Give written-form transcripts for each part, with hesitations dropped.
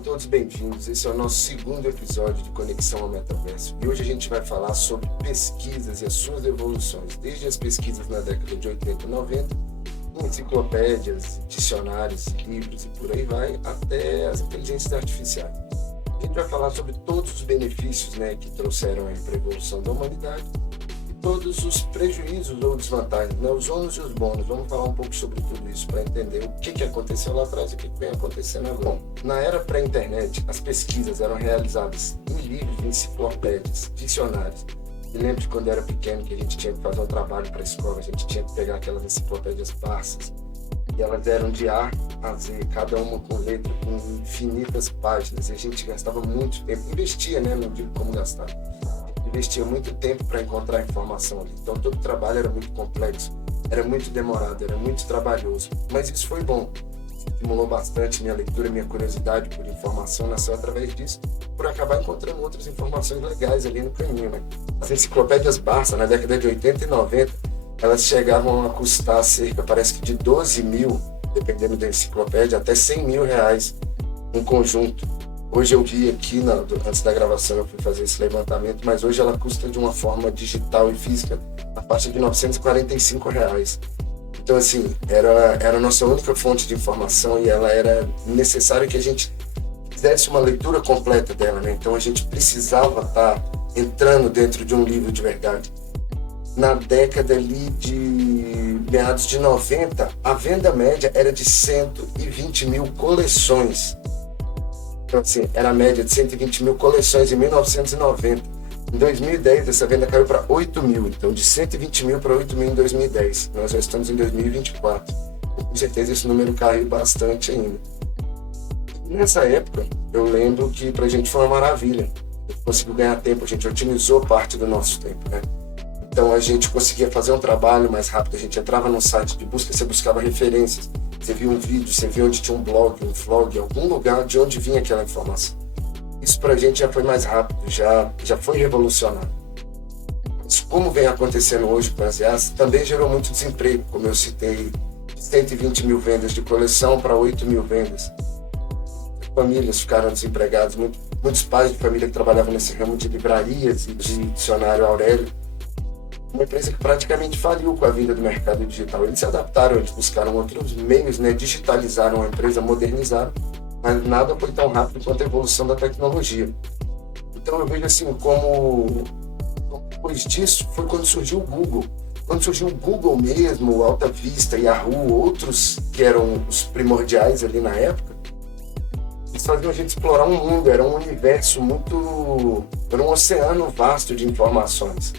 todos bem-vindos. Esse é o nosso segundo episódio de Conexão ao Metaverso. E hoje a gente vai falar sobre pesquisas e as suas evoluções, desde as pesquisas na década de 80 e 90, com enciclopédias, dicionários, livros e por aí vai, até as inteligências artificiais. A gente vai falar sobre todos os benefícios, que trouxeram para a evolução da humanidade e todos os prejuízos ou desvantagens, os ônus e os bônus. Vamos falar um pouco sobre tudo isso para entender o que aconteceu lá atrás e o que vem acontecendo agora. Bom, na era pré-internet, as pesquisas eram realizadas em livros, em enciclopédias, dicionários. Me lembro de quando eu era pequeno que a gente tinha que fazer um trabalho para a escola, a gente tinha que pegar aquelas enciclopédias Parsas. E elas eram de A a Z, cada uma com letra, com infinitas páginas. E a gente gastava muito tempo, investia, não digo como gastar. Investia muito tempo para encontrar informação ali. Então todo o trabalho era muito complexo, era muito demorado, era muito trabalhoso. Mas isso foi bom. Estimulou bastante minha leitura, minha curiosidade por informação, nasceu através disso, por acabar encontrando outras informações legais ali no caminho. As enciclopédias Barça, na década de 80 e 90, elas chegavam a custar cerca, parece que de 12 mil, dependendo da enciclopédia, até 100 mil reais um conjunto. Hoje eu vi aqui, antes da gravação eu fui fazer esse levantamento, mas hoje ela custa de uma forma digital e física a faixa de 945 reais. Então, assim, era a nossa única fonte de informação e ela era necessário que a gente fizesse uma leitura completa dela, Então a gente precisava estar entrando dentro de um livro de verdade. Na década ali de meados de 90, a venda média era de 120 mil coleções. Então, assim, era a média de 120 mil coleções em 1990. Em 2010, essa venda caiu para 8 mil. Então, de 120 mil para 8 mil em 2010. Nós já estamos em 2024. Com certeza, esse número caiu bastante ainda. Nessa época, eu lembro que para a gente foi uma maravilha. A gente conseguiu ganhar tempo, a gente otimizou parte do nosso tempo, Então, a gente conseguia fazer um trabalho mais rápido. A gente entrava num site de busca, você buscava referências. Você via um vídeo, você via onde tinha um blog, um vlog, algum lugar de onde vinha aquela informação. Isso pra gente já foi mais rápido, já foi revolucionário. Isso, como vem acontecendo hoje com as IAs, também gerou muito desemprego, como eu citei, de 120 mil vendas de coleção para 8 mil vendas. Famílias ficaram desempregadas, muitos pais de família que trabalhavam nesse ramo de livrarias e de dicionário Aurélio. Uma empresa que praticamente faliu com a vinda do mercado digital. Eles se adaptaram, eles buscaram outros meios, digitalizaram a empresa, modernizaram, mas nada foi tão rápido quanto a evolução da tecnologia. Então eu vejo assim, como depois disso foi quando surgiu o Google. Quando surgiu o Google mesmo, o Alta Vista, Yahoo, outros que eram os ali na época, eles faziam a gente explorar um mundo, era um universo era um oceano vasto de informações.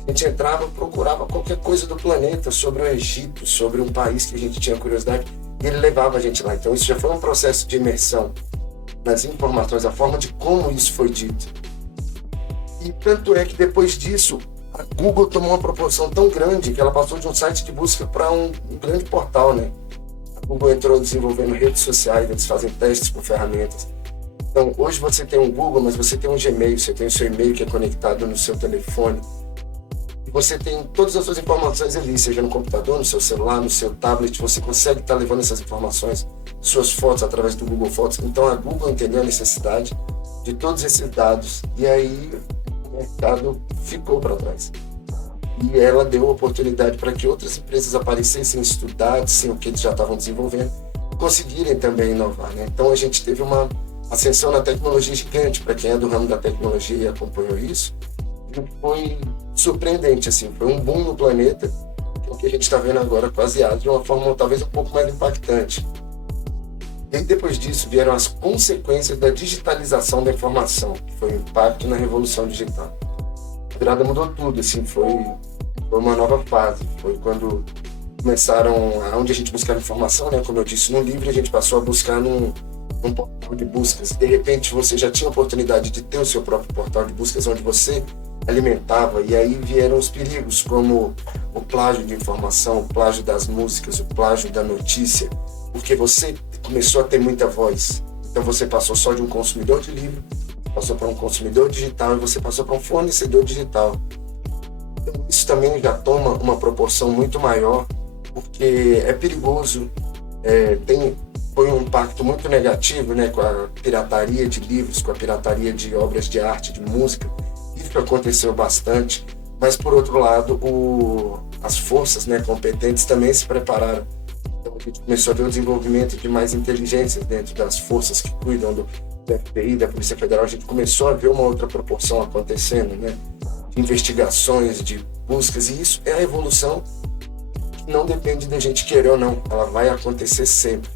A gente entrava, procurava qualquer coisa do planeta sobre o Egito, sobre um país que a gente tinha curiosidade, e ele levava a gente lá. Então isso já foi um processo de imersão nas informações, a forma de como isso foi dito. E tanto é que depois disso, a Google tomou uma proporção tão grande que ela passou de um site de busca para um grande portal, A Google entrou desenvolvendo redes sociais, eles fazem testes com ferramentas. Então hoje você tem um Google, mas você tem um Gmail, você tem o seu e-mail que é conectado no seu telefone. Você tem todas as suas informações ali, seja no computador, no seu celular, no seu tablet, você consegue estar levando essas informações, suas fotos através do Google Fotos. Então a Google entendeu a necessidade de todos esses dados e aí o mercado ficou para trás. E ela deu oportunidade para que outras empresas aparecessem, estudassem o que eles já estavam desenvolvendo, conseguirem também inovar. Então a gente teve uma ascensão na tecnologia gigante. Para quem é do ramo da tecnologia e acompanhou isso, foi surpreendente, foi um boom no planeta, que é o que a gente está vendo agora com as IAs, de uma forma talvez um pouco mais impactante. E depois disso vieram as consequências da digitalização da informação, que foi o impacto na revolução digital. A virada mudou tudo, foi uma nova fase, foi quando começaram, onde a gente buscava informação, como eu disse, no livro a gente passou a buscar num portal de buscas. De repente você já tinha a oportunidade de ter o seu próprio portal de buscas, onde você alimentava, e aí vieram os perigos, como o plágio de informação, o plágio das músicas, o plágio da notícia, porque você começou a ter muita voz. Então você passou só de um consumidor de livro, passou para um consumidor digital e você passou para um fornecedor digital. Então, isso também já toma uma proporção muito maior, porque é perigoso, tem foi um impacto muito negativo, né, com a pirataria de livros, com a pirataria de obras de arte, de música. Isso aconteceu bastante, mas por outro lado, as forças, né, competentes também se prepararam. Então a gente começou a ver o desenvolvimento de mais inteligências dentro das forças que cuidam do FBI, da Polícia Federal. A gente começou a ver uma outra proporção acontecendo, né, de investigações, de buscas, e isso é a evolução que não depende da gente querer ou não, ela vai acontecer sempre.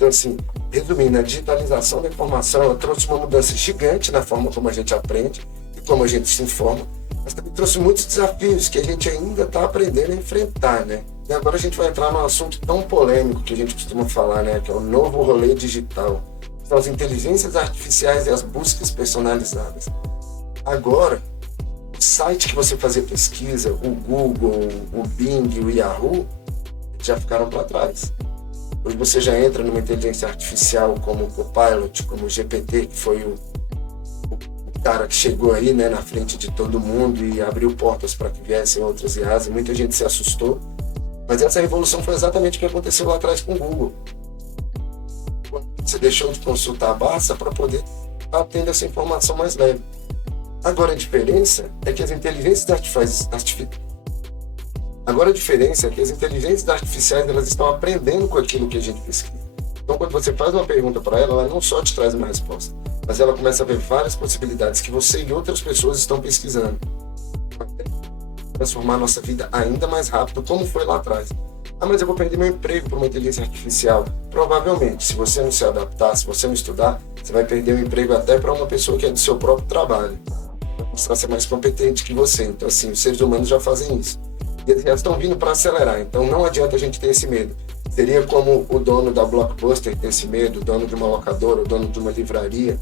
Então, assim, resumindo, a digitalização da informação, ela trouxe uma mudança gigante na forma como a gente aprende e como a gente se informa, mas também trouxe muitos desafios que a gente ainda está aprendendo a enfrentar, né? E agora a gente vai entrar num assunto tão polêmico que a gente costuma falar, né? Que é o novo rolê digital. São as inteligências artificiais e as buscas personalizadas. Agora, o site que você fazia pesquisa, o Google, o Bing, o Yahoo, já ficaram para trás. Hoje você já entra numa inteligência artificial como o Copilot, como o GPT, que foi o cara que chegou aí, né, na frente de todo mundo e abriu portas para que viessem outras IAs, e muita gente se assustou. Mas essa revolução foi exatamente o que aconteceu lá atrás com o Google. Você deixou de consultar a Barça para poder estar tendo essa informação mais leve. Agora a diferença é que as inteligências artificiais elas estão aprendendo com aquilo que a gente pesquisa. Então, quando você faz uma pergunta para ela, ela não só te traz uma resposta, mas ela começa a ver várias possibilidades que você e outras pessoas estão pesquisando. Transformar a nossa vida ainda mais rápido, como foi lá atrás. Ah, mas eu vou perder meu emprego por uma inteligência artificial. Provavelmente, se você não se adaptar, se você não estudar, você vai perder o emprego até para uma pessoa que é do seu próprio trabalho. Vai mostrar ser mais competente que você. Então, assim, os seres humanos já fazem isso. E eles estão vindo para acelerar, então não adianta a gente ter esse medo. Seria como o dono da Blockbuster ter esse medo, o dono de uma locadora, o dono de uma livraria,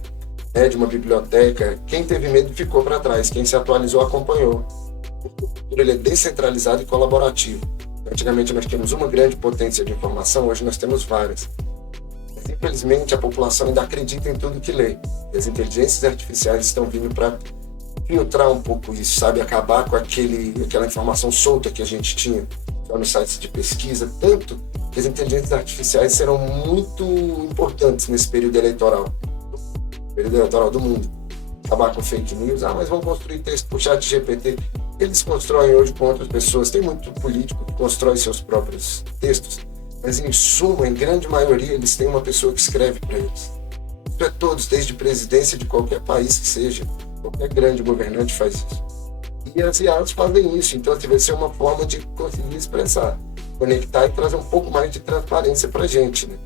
né, de uma biblioteca. Quem teve medo ficou para trás, quem se atualizou acompanhou. O futuro ele é descentralizado e colaborativo. Antigamente nós tínhamos uma grande potência de informação, hoje nós temos várias. Mas, infelizmente a população ainda acredita em tudo que lê. E as inteligências artificiais estão vindo para filtrar um pouco isso, sabe? Acabar com aquela informação solta que a gente tinha só nos sites de pesquisa, tanto que as inteligências artificiais serão muito importantes nesse período eleitoral do mundo. Acabar com fake news, mas vão construir texto por chat GPT. Eles constroem hoje com outras pessoas, tem muito político que constrói seus próprios textos, mas em suma, em grande maioria, eles têm uma pessoa que escreve para eles. Isso é todos, desde presidência de qualquer país que seja. Qualquer grande governante faz isso. E as IAs fazem isso, então vai ser uma forma de conseguir expressar, conectar e trazer um pouco mais de transparência pra gente, né?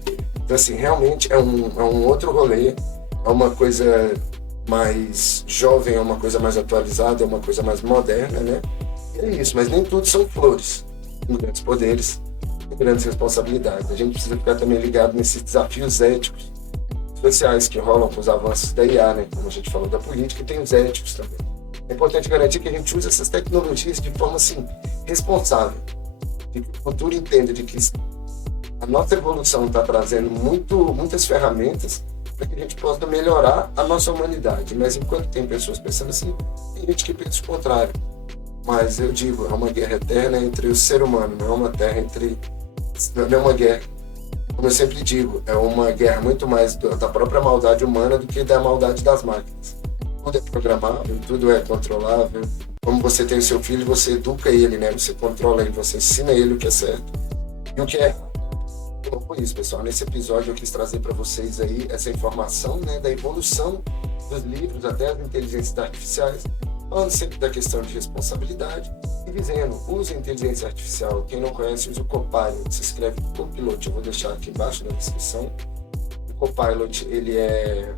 Então, assim, realmente é um outro rolê, é uma coisa mais jovem, é uma coisa mais atualizada, é uma coisa mais moderna, né? E é isso, mas nem tudo são flores, com grandes poderes e grandes responsabilidades. A gente precisa ficar também ligado nesses desafios éticos sociais que rolam com os avanços da IA, né? Como a gente falou da política, e tem os éticos também. É importante garantir que a gente use essas tecnologias de forma, assim, responsável. De que o futuro entenda de que a nossa evolução está trazendo muitas ferramentas para que a gente possa melhorar a nossa humanidade. Mas enquanto tem pessoas pensando assim, tem gente que pensa o contrário. Mas eu digo, é uma guerra eterna entre o ser humano, não é uma guerra. Como eu sempre digo, é uma guerra muito mais da própria maldade humana do que da maldade das máquinas. Tudo é programável, tudo é controlável. Como você tem o seu filho, você educa ele, né? Você controla ele, você ensina ele o que é certo e o que é. Então, por isso, pessoal, nesse episódio eu quis trazer para vocês aí essa informação, né, da evolução dos livros até as inteligências artificiais, falando sempre da questão de responsabilidade e dizendo, use a inteligência artificial. Quem não conhece, use o Copilot, se escreve Copilot, eu vou deixar aqui embaixo na descrição. O Copilot, ele é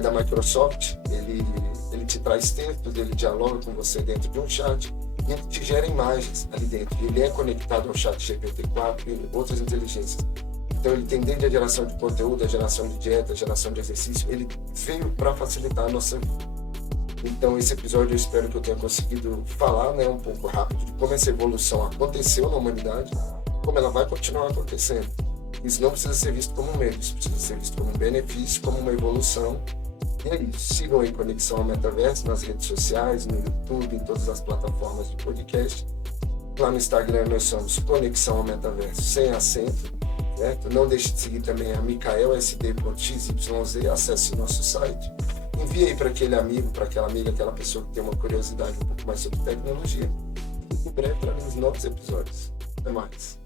da Microsoft, ele te traz textos, ele dialoga com você dentro de um chat e ele te gera imagens ali dentro. Ele é conectado ao chat GPT-4 e outras inteligências. Então ele tem desde a geração de conteúdo, a geração de dieta, a geração de exercício, ele veio para facilitar a nossa vida. Então esse episódio eu espero que eu tenha conseguido falar, né, um pouco rápido de como essa evolução aconteceu na humanidade, como ela vai continuar acontecendo. Isso não precisa ser visto como um medo, isso precisa ser visto como um benefício, como uma evolução. E é isso. Sigam aí Conexão ao Metaverso nas redes sociais, no YouTube, em todas as plataformas de podcast. Lá no Instagram nós somos Conexão ao Metaverso sem acento. certo? Não deixe de seguir também a micaelsd.xyz, acesse o nosso site, envie aí para aquele amigo, para aquela amiga, aquela pessoa que tem uma curiosidade um pouco mais sobre tecnologia. E em breve traremos novos episódios. Até mais.